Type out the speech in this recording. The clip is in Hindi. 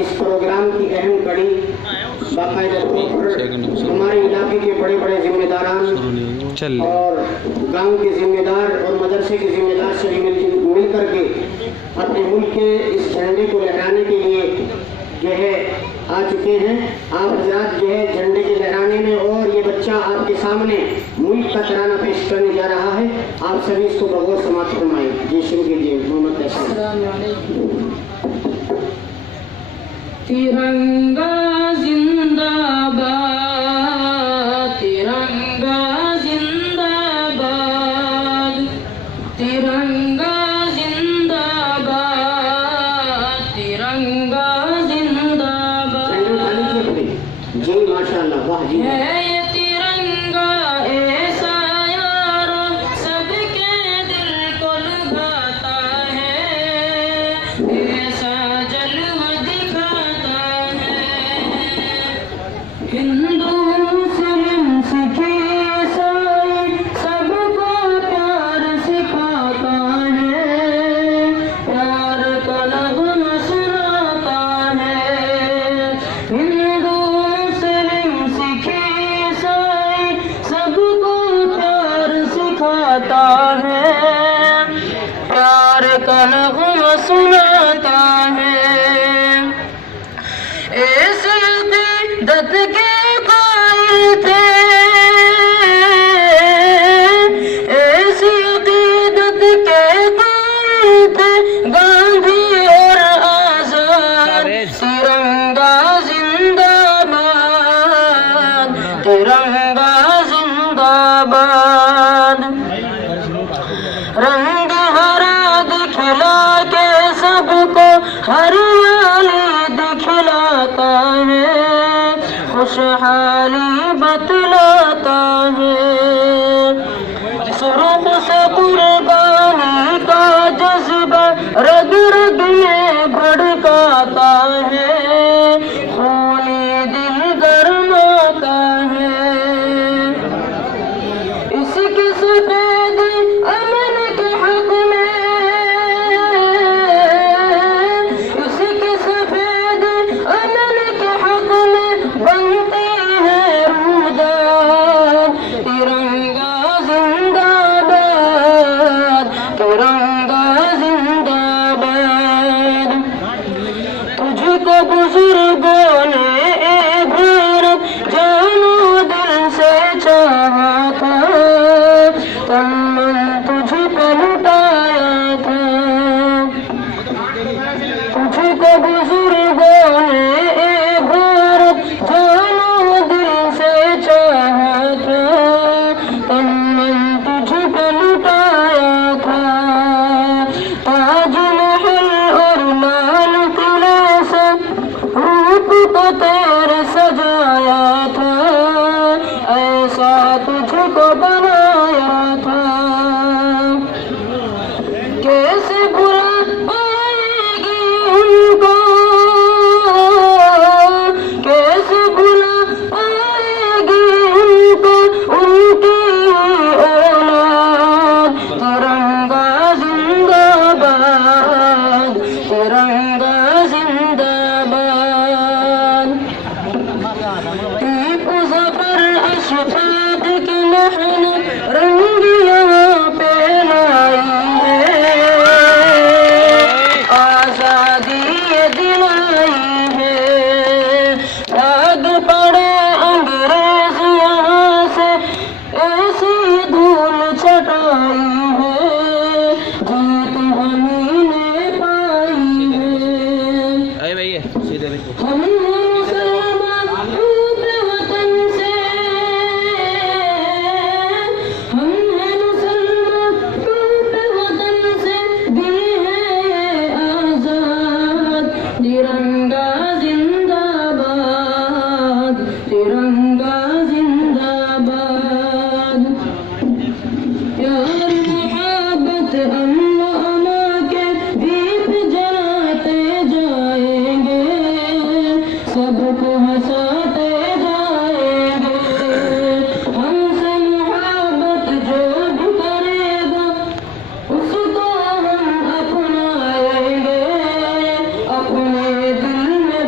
इस प्रोग्राम की अहम कड़ी बाकायदा हमारे इलाके के बड़े बड़े जिम्मेदारान और गांव के जिम्मेदार और मदरसे के जिम्मेदार से मिल करके अपने मुल्क के इस झंडे को लहराने के लिए जो है आ चुके हैं। आप हजरात जो है झंडे के लहराने में, और ये बच्चा आपके सामने मुल्क का तराना पेश करने जा रहा है। आप सभी इसको बगौर समाप्त फरमाएं। जी शुरू कीजिए। मोहम्मद तिरंगा जिंदाबाद, तिरंगा जिंदाबाद, तिरंगा जिंदाबाद, तिरंगा जिंदाबाद। जी माशाअल्लाह, वाह जी। है ये तिरंगा ऐसा यारो सबके दिल को लुभाता है, ऐसा जलवा दिखाता है। हिंदू मुस्लिम सिख ईसाई सबको प्यार सिखाता है, प्यार का नगमा सुनाता है। हिंदू मुस्लिम सिख ईसाई सबको प्यार सिखाता है, प्यार का नगमा सुनाता है। ऐसे दत के कायल थे, ऐसी अकीदत के कायल थे गांधी और आजाद। तिरंगा जिंदाबाद, तिरंगा जिंदाबाद। रंग हरा दिखला के सबको हरियाली दिखलाता है, खुशहाली बतलाता है। सुरूख से कुर्बानी का जज्बा रग रग में भड़काता है, खूनी दिल गरमाता है। इसके सफेद अमन के हक में, इसके सफेद अमन के हक में बनती है रूदान। तिरंगा जिंदाबाद, तिरंगा जिंदाबाद। तुझको बुजुर्गों ने ए भारत जानो दिल से चाहा था, तन मन तुझको लुटाया था। तुझको बुजुर्गों ने ए भारत जानो दिल से चाहा था, तन मन तुझको लुटाया था। ताजमहल और लाल किले से रूप को तेरे सजाया था, ऐसा तुझको बनाया था। कैसे बुरा पाएगी उनको, कैसे बुरा पाएगी उनको उनकी औलाद। तिरंगा जिंदाबाद, तिरंगा जिंदाबाद। टीपू ज़फ़र अशफाक़ की मेहनत रंग यहाँ पे लाई है, आज़ादी ये दिलाई है। भाग पड़े अंग्रेज यहाँ से, ऐसी धूल छटाई है, जीत हमी ने पाई है। हम मुसलमान रूपे वतन से, हम हैं मुसलमान रूपे वतन से, दिल है आजाद। तिरंगा जिंदाबाद, तिरंगा जिंदाबाद। प्यार मोहब्बत अल्लाह अमा के दीप जलाते जाएंगे, सबको हंसाते जाएंगे। हमसे मोहब्बत जो भी करेगा उसको हम अपनाएंगे, अपने दिल में